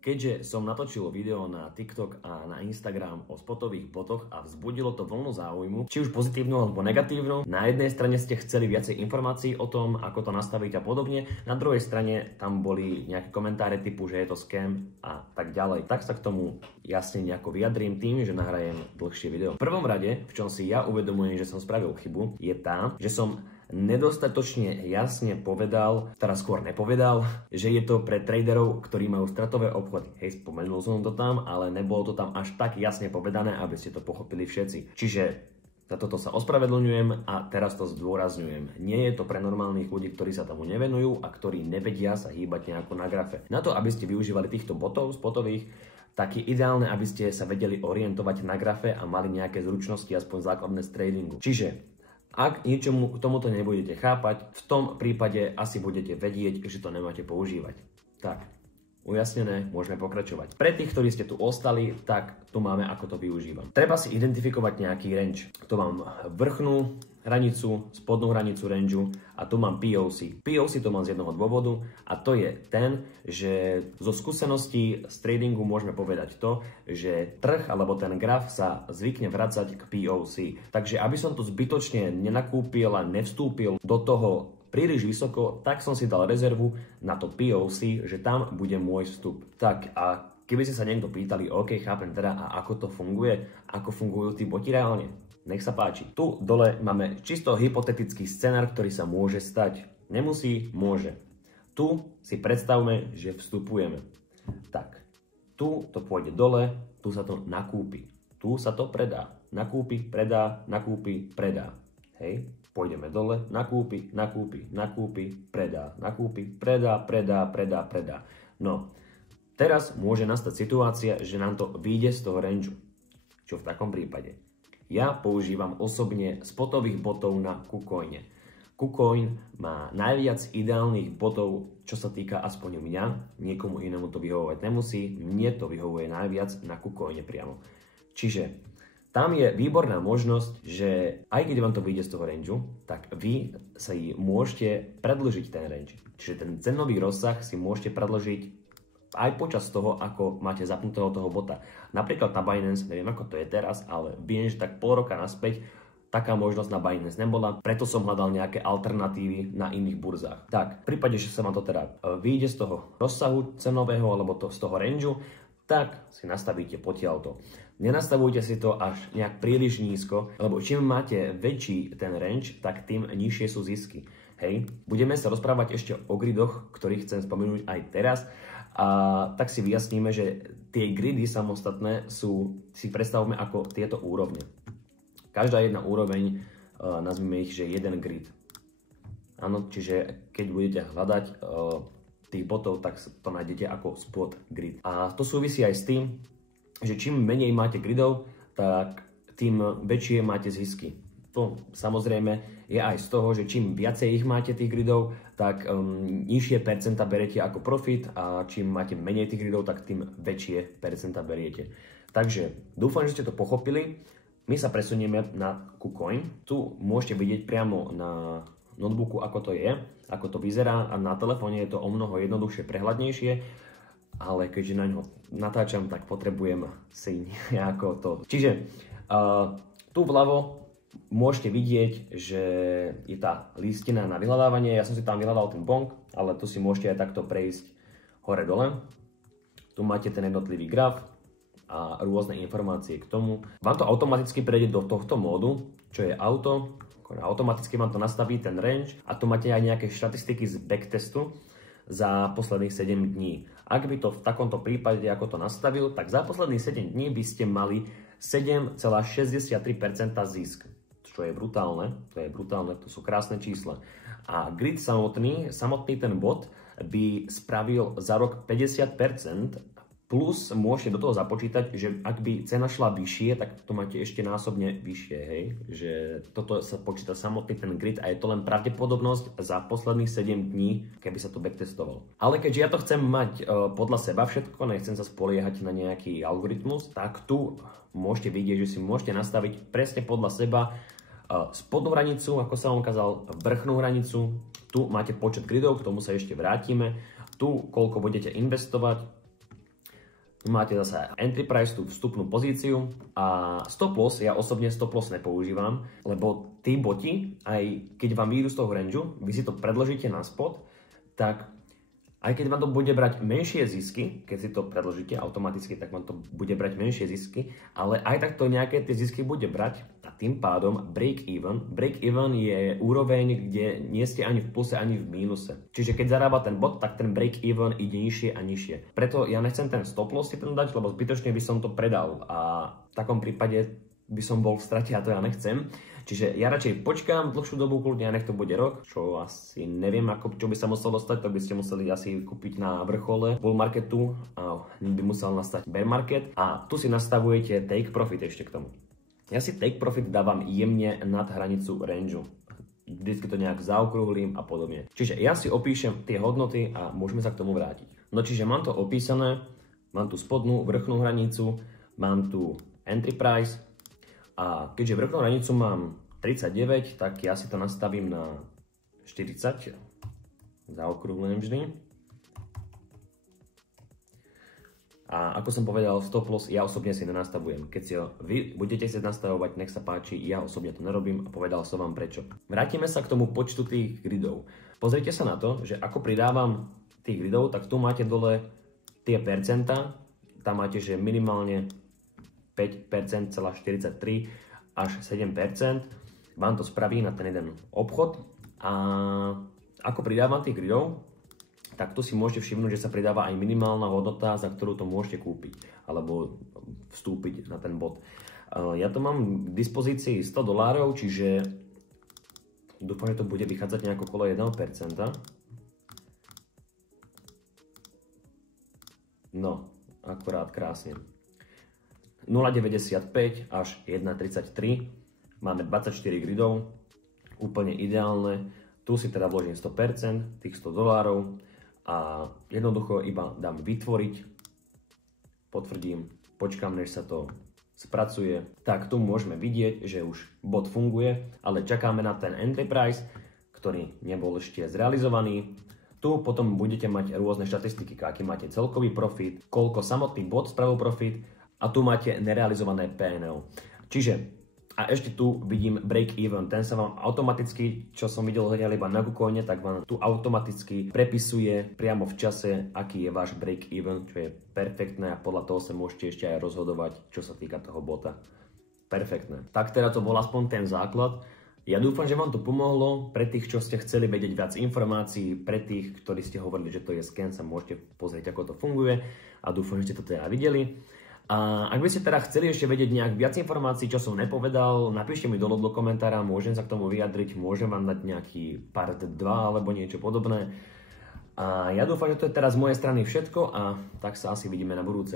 Keďže som natočil video na TikTok a na Instagram o spotových botoch a vzbudilo to vlnu záujmu, či už pozitívnu alebo negatívnu, na jednej strane ste chceli viacej informácií o tom, ako to nastaviť a podobne, na druhej strane tam boli nejaké komentáre typu, že je to scam a tak ďalej. Tak sa k tomu jasne nejako vyjadrím tým, že nahrajem dlhšie video. V prvom rade, v čom si ja uvedomujem, že som spravil chybu, je tá, že som nedostatočne jasne povedal, teraz skôr nepovedal, že je to pre traderov, ktorí majú stratové obchody. Hej, spomenul som to tam, ale nebolo to tam až tak jasne povedané, aby ste to pochopili všetci. Čiže za toto sa ospravedlňujem a teraz to zdôrazňujem. Nie je to pre normálnych ľudí, ktorí sa tomu nevenujú a ktorí nevedia sa hýbať nejako na grafe. Na to, aby ste využívali týchto botov spotových, tak je ideálne, aby ste sa vedeli orientovať na grafe a mali nejaké zručnosti, aspoň základné z tradingu. Čiže ak ničomu k tomuto nebudete chápať, v tom prípade asi budete vedieť, že to nemáte používať. Tak, ujasnené, môžeme pokračovať. Pre tých, ktorí ste tu ostali, tak tu máme, ako to využívam. Treba si identifikovať nejaký range. Tu mám vrchnú hranicu, spodnú hranicu rangeu a tu mám POC. POC to mám z jednoho dôvodu a to je ten, že zo skúseností z tradingu môžeme povedať to, že trh alebo ten graf sa zvykne vracať k POC. Takže aby som tu zbytočne nenakúpil a nevstúpil do toho príliš vysoko, tak som si dal rezervu na to POC, že tam bude môj vstup. Tak a keby ste sa niekto pýtali, OK, chápem teda, a ako to funguje, ako fungujú tí boti reálne? Nech sa páči. Tu dole máme čisto hypotetický scenár, ktorý sa môže stať. Nemusí, môže. Tu si predstavme, že vstupujeme. Tak, tu to pôjde dole, tu sa to nakúpi. Tu sa to predá. Nakúpi, predá, nakúpi, predá. Hej, pôjdeme dole, nakúpi, nakúpi, nakúpi, predá, nakúpi, predá, predá, predá, predá. No, teraz môže nastať situácia, že nám to vyjde z toho rangeu. Čo v takom prípade? Ja používam osobne spotových botov na KuCoine. KuCoin má najviac ideálnych botov, čo sa týka aspoň mňa, niekomu inému to vyhovovať nemusí, mne to vyhovuje najviac na KuCoine priamo. Čiže tam je výborná možnosť, že aj keď vám to vyjde z toho rangeu, tak vy si môžete predĺžiť ten range. Čiže ten cenový rozsah si môžete predĺžiť aj počas toho, ako máte zapnutého toho bota. Napríklad na Binance, neviem ako to je teraz, ale viem, že tak pol roka naspäť taká možnosť na Binance nebola, preto som hľadal nejaké alternatívy na iných burzách. Tak, v prípade, že sa vám to teda vyjde z toho rozsahu cenového alebo z toho rangeu, tak si nastavíte potiaľto. Nenastavujte si to až nejak príliš nízko, lebo čím máte väčší ten range, tak tým nižšie sú zisky. Hej, budeme sa rozprávať ešte o gridoch, ktorých chcem spomenúť aj teraz. A tak si vyjasníme, že tie gridy samostatné si predstavme ako tieto úrovne. Každá jedna úroveň, nazvime ich, že jeden grid. Áno, čiže keď budete hľadať tých botov, tak to nájdete ako spot grid. A to súvisí aj s tým, že čím menej máte gridov, tak tým väčšie máte zisky. To samozrejme je aj z toho, že čím viacej ich máte tých gridov, tak nižšie percenta beriete ako profit a čím máte menej tých gridov, tak tým väčšie percenta beriete. Takže dúfam, že ste to pochopili. My sa presunieme na KuCoin. Tu môžete vidieť priamo na notebooku, ako to je, ako to vyzerá a na telefóne je to o mnoho jednoduchšie, prehľadnejšie, ale keďže na ňo natáčam, tak potrebujem si nejako to. Čiže tu vľavo môžete vidieť, že je tá listina na vyhľadávanie. Ja som si tam vyhľadal ten bonk, ale tu si môžete aj takto prejsť hore-dole. Tu máte ten jednotlivý graf a rôzne informácie k tomu. Vám to automaticky prejde do tohto módu, čo je auto. Automaticky vám to nastaví ten range a tu máte aj nejaké štatistiky z backtestu za posledných 7 dní. Ak by to v takomto prípade, ako to nastavil, tak za posledných 7 dní by ste mali 7,63% zisk. Čo je brutálne, to sú krásne čísla. A grid samotný ten bot by spravil za rok 50%, plus môžete do toho započítať, že ak by cena šla vyššie, tak to máte ešte násobne vyššie, hej? Že toto sa počíta samotný ten grid a je to len pravdepodobnosť za posledných 7 dní, keby sa to backtestoval. Ale keďže ja to chcem mať podľa seba všetko, nechcem sa spoliehať na nejaký algoritmus, tak tu môžete vidieť, že si môžete nastaviť presne podľa seba spodnú hranicu, ako som vám ukázal, vrchnú hranicu. Tu máte počet gridov, k tomu sa ešte vrátime. Tu koľko budete investovať. Máte zase entry price, tú vstupnú pozíciu a stop loss, ja osobne stop loss nepoužívam, lebo tí boti, aj keď vám výjdu z toho rangeu, vy si to predložíte na spot, tak aj keď vám to bude brať menšie zisky, keď si to predložíte automaticky, tak vám to bude brať menšie zisky, ale aj tak to nejaké tie zisky bude brať a tým pádom break even je úroveň, kde nie ste ani v pluse, ani v mínuse. Čiže keď zarába ten bot, tak ten break even ide nižšie a nižšie. Preto ja nechcem ten stop loss si tam dať, lebo zbytočne by som to predal a v takom prípade by som bol v strate a to ja nechcem. Čiže ja radšej počkám dlhšiu dobu, kľudne, a nech to bude rok, čo asi neviem, čo by sa muselo stať, to by ste museli asi kúpiť na vrchole bull marketu a by musel nastať bear market a tu si nastavujete take profit ešte k tomu. Ja si take profit dávam jemne nad hranicu rangeu. Vždycky to nejak zaokrúhlim a podobne. Čiže ja si opíšem tie hodnoty a môžeme sa k tomu vrátiť. No čiže mám to opísané, mám tu spodnú, vrchnú hranicu, mám tu entry price, a keďže vrchnú hranicu mám 39, tak ja si to nastavím na 40, zaokrúhľujem vždy. A ako som povedal, stop loss ja osobne si nenastavujem. Keď si ho vy budete si nastavovať, nech sa páči, ja osobne to nerobím a povedal som vám prečo. Vrátime sa k tomu počtu tých gridov. Pozrite sa na to, že ako pridávam tých gridov, tak tu máte dole tie percentá, tam máte, že minimálne 5%, 43 až 7%. Vám to spraví na ten jeden obchod. A ako pridávam tých gridov, tak tu si môžete všimnúť, že sa pridáva aj minimálna hodnota, za ktorú to môžete kúpiť alebo vstúpiť na ten bod. Ja to mám k dispozícii $100, čiže dúfam, že to bude vychádzať nejako okolo 1%. No, akurát krásne. 0,95 až 1,33. Máme 24 gridov, úplne ideálne. Tu si teda vložím 100%, tých $100 a jednoducho iba dám vytvoriť, potvrdím, počkám, než sa to spracuje. Tak tu môžeme vidieť, že už bot funguje, ale čakáme na ten entry price, ktorý nebol ešte zrealizovaný. Tu potom budete mať rôzne štatistiky, aký máte celkový profit, koľko samotný bot spravil profit, a tu máte nerealizované PNL. Čiže, a ešte tu vidím break even, ten sa vám automaticky, čo som videl iba na KuCoine, tak vám tu automaticky prepisuje priamo v čase, aký je váš break even, čo je perfektné a podľa toho sa môžete ešte aj rozhodovať, čo sa týka toho bota. Perfektné. Tak teda to bol aspoň ten základ. Ja dúfam, že vám to pomohlo. Pre tých, čo ste chceli vedieť viac informácií, pre tých, ktorí ste hovorili, že to je scam, sa môžete pozrieť, ako to funguje a dúfam, že ste to teda videli. A ak by ste teda chceli ešte vedieť nejak viac informácií, čo som nepovedal, napíšte mi dole do komentára, môžem sa k tomu vyjadriť, môžem vám dať nejaký part 2 alebo niečo podobné. A ja dúfam, že to je teraz z mojej strany všetko a tak sa asi vidíme na budúce.